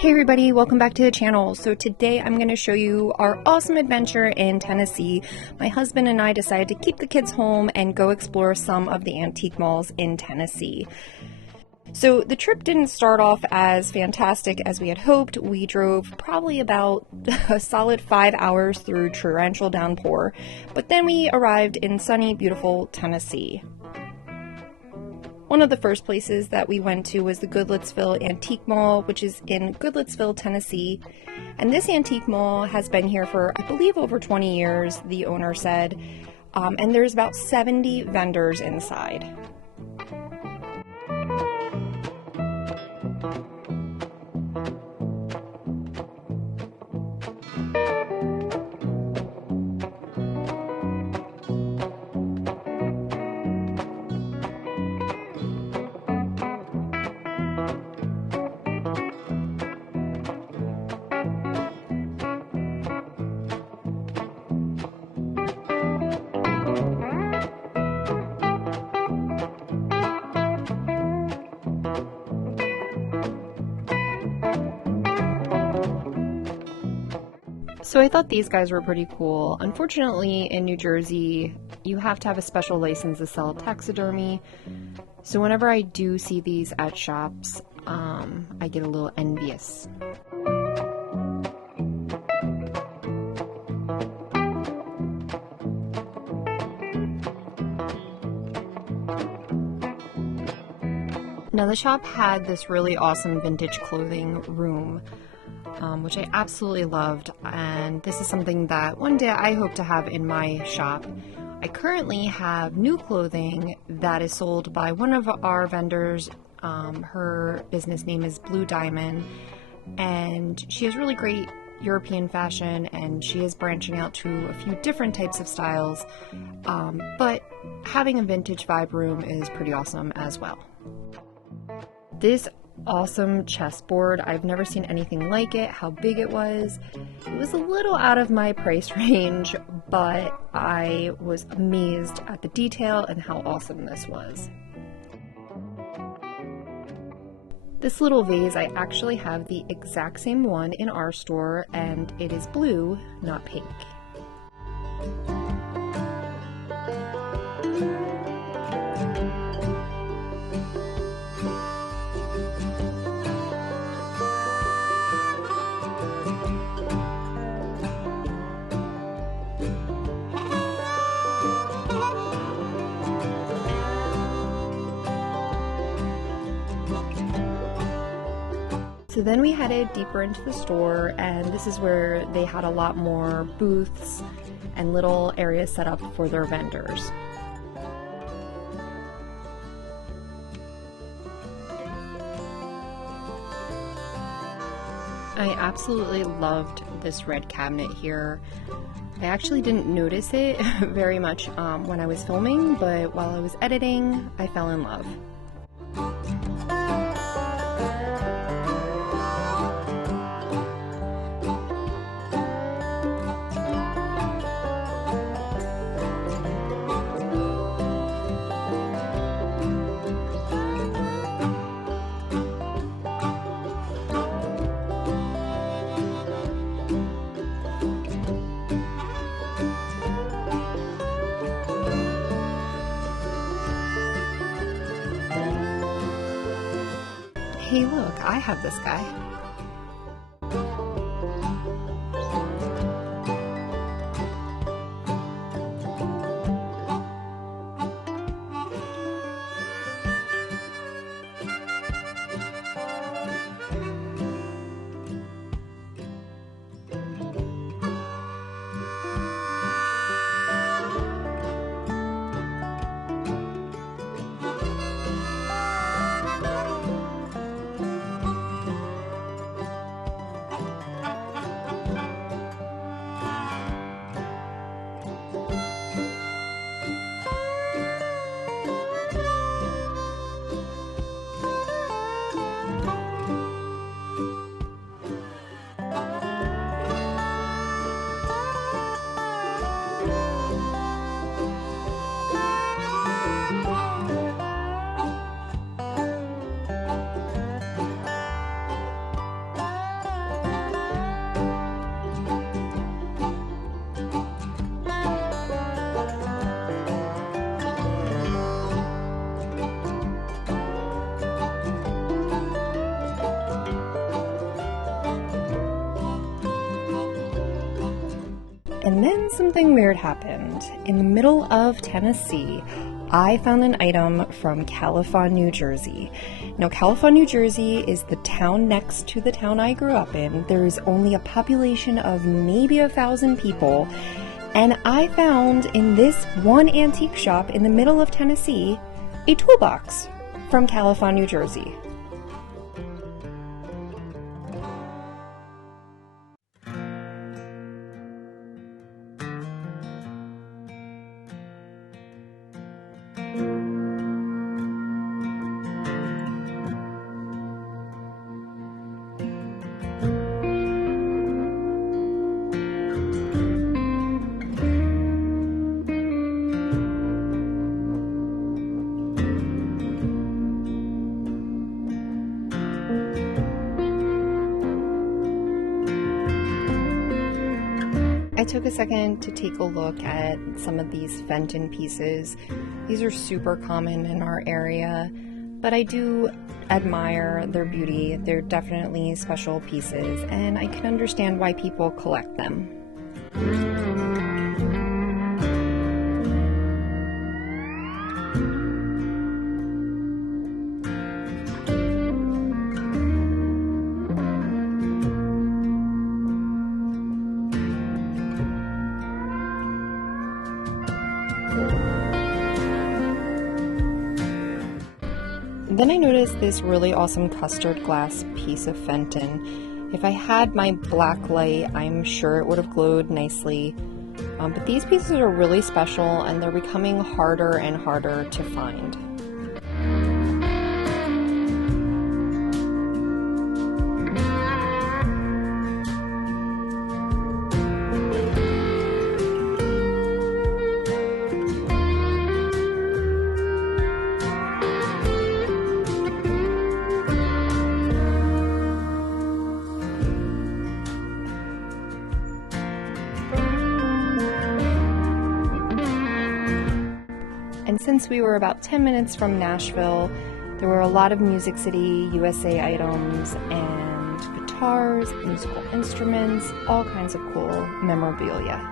Hey everybody, welcome back to the channel. So today I'm going to show you our awesome adventure in Tennessee. My husband and I decided to keep the kids home and go explore some of the antique malls in Tennessee. So the trip didn't start off as fantastic as we had hoped. We drove probably about a solid 5 hours through torrential downpour, but then we arrived in sunny, beautiful Tennessee. One of the first places that we went to was the Goodlettsville Antique Mall, which is in Goodlettsville, Tennessee. And this antique mall has been here for, I believe, over 20 years, the owner said. And there's about 70 vendors inside. So I thought these guys were pretty cool. Unfortunately, in New Jersey, you have to have a special license to sell taxidermy. So whenever I do see these at shops, I get a little envious. Now the shop had this really awesome vintage clothing room, which I absolutely loved, and this is something that one day I hope to have in my shop. I currently have new clothing that is sold by one of our vendors. Her business name is Blue Diamond, and she has really great European fashion, and she is branching out to a few different types of styles, but having a vintage vibe room is pretty awesome as well. This awesome chessboard, I've never seen anything like it. How big it was a little out of my price range, but I was amazed at the detail and how awesome this was. This little vase, I actually have the exact same one in our store, and it is blue, not pink. So then we headed deeper into the store, and this is where they had a lot more booths and little areas set up for their vendors. I absolutely loved this red cabinet here. I actually didn't notice it very much when I was filming, but while I was editing, I fell in love. Hey look, I have this guy. And then something weird happened. In the middle of Tennessee, I found an item from Califon, New Jersey. Now, Califon, New Jersey is the town next to the town I grew up in. There is only a population of maybe 1,000 people. And I found in this one antique shop in the middle of Tennessee a toolbox from Califon, New Jersey. I took a second to take a look at some of these Fenton pieces. These are super common in our area, but I do admire their beauty. They're definitely special pieces, and I can understand why people collect them. Then I noticed this really awesome custard glass piece of Fenton. If I had my black light, I'm sure it would have glowed nicely. But these pieces are really special and they're becoming harder and harder to find. And since we were about 10 minutes from Nashville, there were a lot of Music City USA items and guitars, musical instruments, all kinds of cool memorabilia.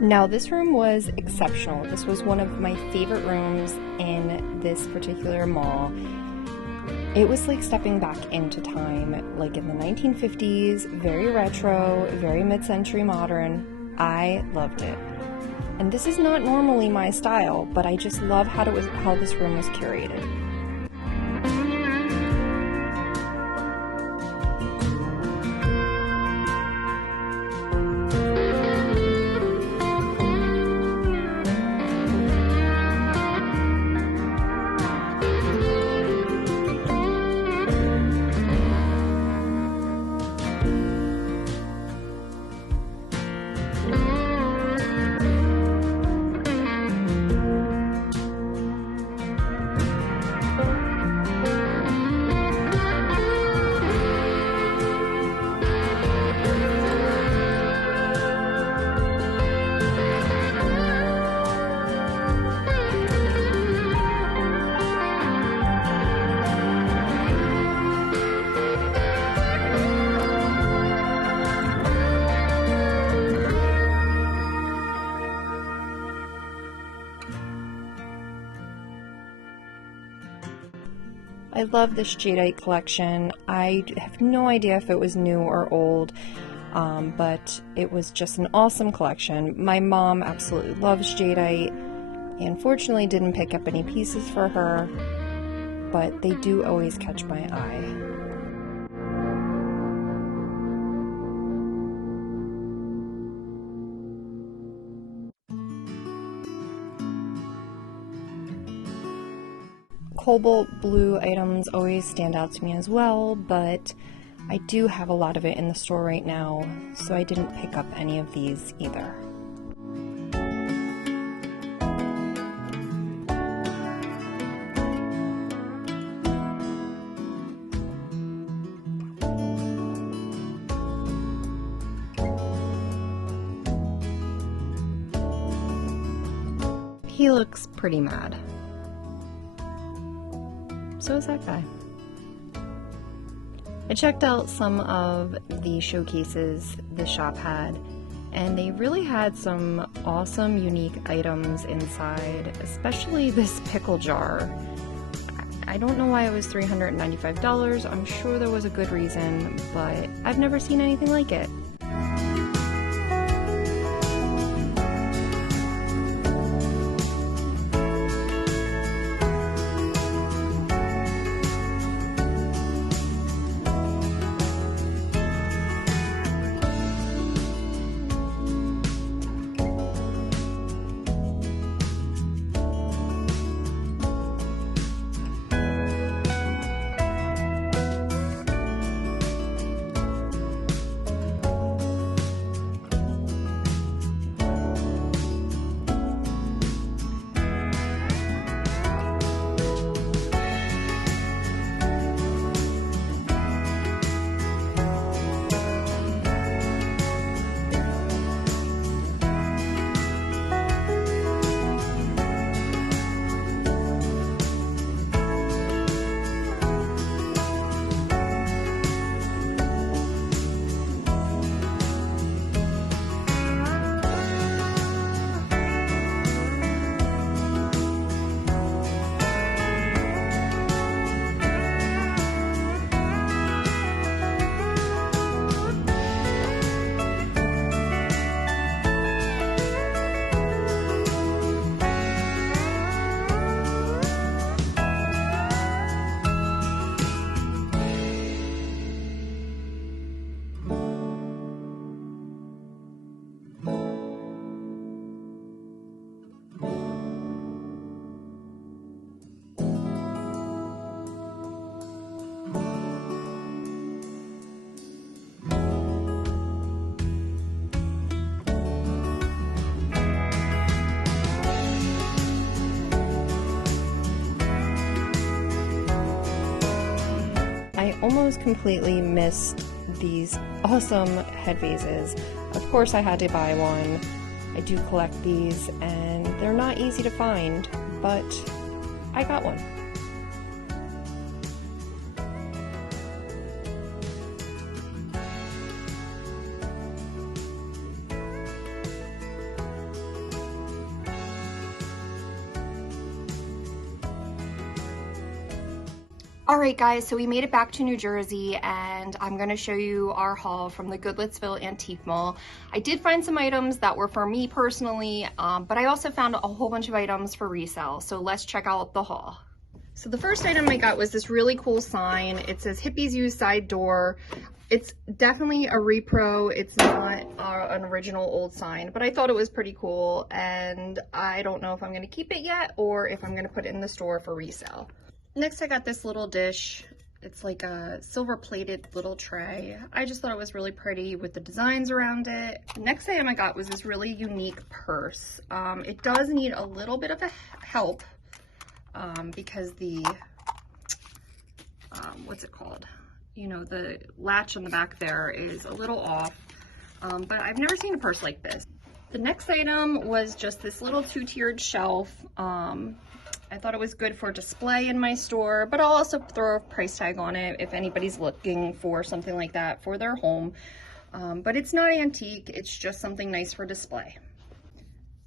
Now, this room was exceptional. This was one of my favorite rooms in this particular mall. It was like stepping back into time, like in the 1950s, very retro, very mid-century modern. I loved it. And this is not normally my style, but I just love how this room was curated. I love this Jadeite collection. I have no idea if it was new or old, but it was just an awesome collection. My mom absolutely loves Jadeite. I unfortunately didn't pick up any pieces for her, but they do always catch my eye. Cobalt blue items always stand out to me as well, but I do have a lot of it in the store right now, so I didn't pick up any of these either. he looks pretty mad. So is that guy. I checked out some of the showcases the shop had, and they really had some awesome, unique items inside, especially this pickle jar. I don't know why it was $395. I'm sure there was a good reason, but I've never seen anything like it. I almost completely missed these awesome head vases. Of course I had to buy one. I do collect these and they're not easy to find, but I got one. Alright guys, so we made it back to New Jersey and I'm going to show you our haul from the Goodlettsville Antique Mall. I did find some items that were for me personally, but I also found a whole bunch of items for resale, so let's check out the haul. So the first item I got was this really cool sign. It says Hippies Use Side Door. It's definitely a repro, it's not an original old sign, but I thought it was pretty cool and I don't know if I'm going to keep it yet or if I'm going to put it in the store for resale. Next I got this little dish. It's like a silver plated little tray. I just thought it was really pretty with the designs around it. The next item I got was this really unique purse. It does need a little bit of help because the, what's it called? You know, the latch on the back there is a little off, but I've never seen a purse like this. The next item was just this little two-tiered shelf. I thought it was good for display in my store, but I'll also throw a price tag on it if anybody's looking for something like that for their home. But it's not antique, it's just something nice for display.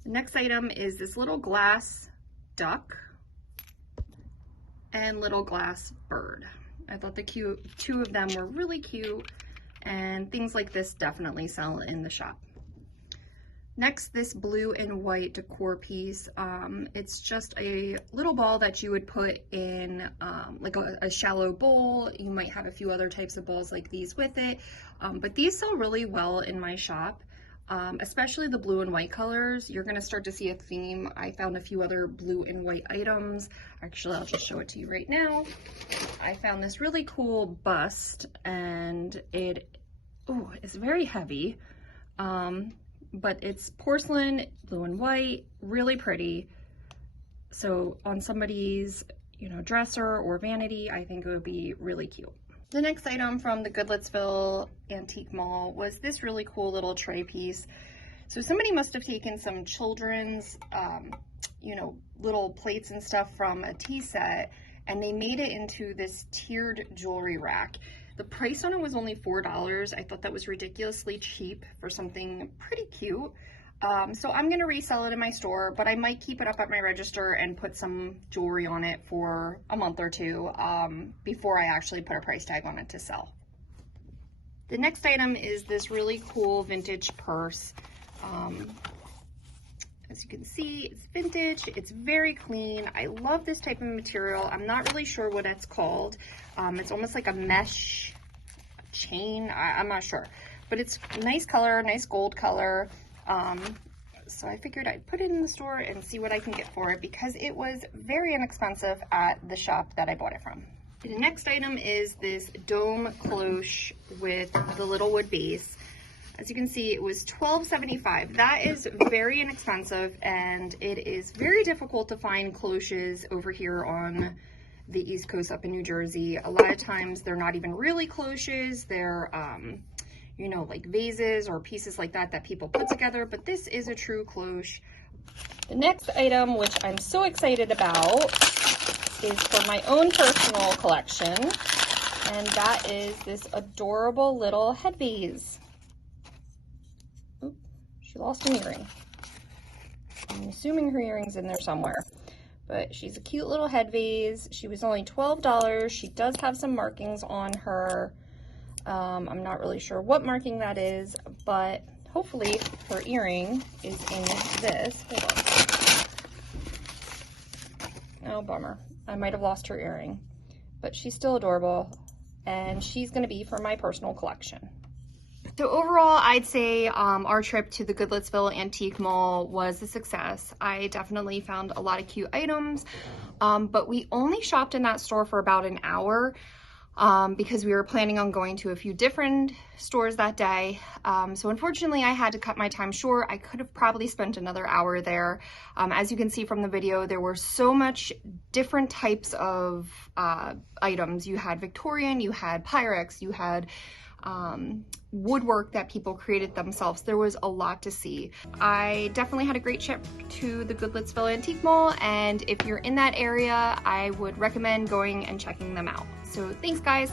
The next item is this little glass duck and little glass bird. I thought the two of them were really cute, and things like this definitely sell in the shop. Next, this blue and white decor piece. It's just a little ball that you would put in like a shallow bowl. You might have a few other types of balls like these with it, but these sell really well in my shop, especially the blue and white colors. You're gonna start to see a theme. I found a few other blue and white items. Actually, I'll just show it to you right now. I found this really cool bust, and it is very heavy. But it's porcelain, blue and white, really pretty. So on somebody's, you know, dresser or vanity, I think it would be really cute. The next item from the Goodlettsville Antique Mall was this really cool little tray piece. So somebody must have taken some children's, you know, little plates and stuff from a tea set, and they made it into this tiered jewelry rack. The price on it was only $4. I thought that was ridiculously cheap for something pretty cute. So I'm gonna resell it in my store, but I might keep it up at my register and put some jewelry on it for a month or two before I actually put a price tag on it to sell. The next item is this really cool vintage purse. As you can see, it's vintage, it's very clean. I love this type of material. I'm not really sure what it's called. It's almost like a mesh chain, I'm not sure. But it's nice color, nice gold color. So I figured I'd put it in the store and see what I can get for it because it was very inexpensive at the shop that I bought it from. The next item is this dome cloche with the little wood base. As you can see, it was $12.75. That is very inexpensive, and it is very difficult to find cloches over here on the East Coast up in New Jersey. A lot of times they're not even really cloches. They're, you know, like vases or pieces like that that people put together, but this is a true cloche. The next item, which I'm so excited about, is for my own personal collection, and that is this adorable little head vase. Oop, she lost an earring. I'm assuming her earring's in there somewhere, but she's a cute little head vase. She was only $12. She does have some markings on her. I'm not really sure what marking that is, but hopefully her earring is in this. Hold on. Oh, bummer. I might have lost her earring, but she's still adorable, and she's going to be for my personal collection. So overall, I'd say our trip to the Goodlettsville Antique Mall was a success. I definitely found a lot of cute items, but we only shopped in that store for about an hour. Because we were planning on going to a few different stores that day. So unfortunately I had to cut my time short. I could have probably spent another hour there. As you can see from the video, there were so much different types of items. You had Victorian, you had Pyrex, you had woodwork that people created themselves. There was a lot to see. I definitely had a great trip to the Goodlettsville Antique Mall, and if you're in that area, I would recommend going and checking them out. So thanks, guys.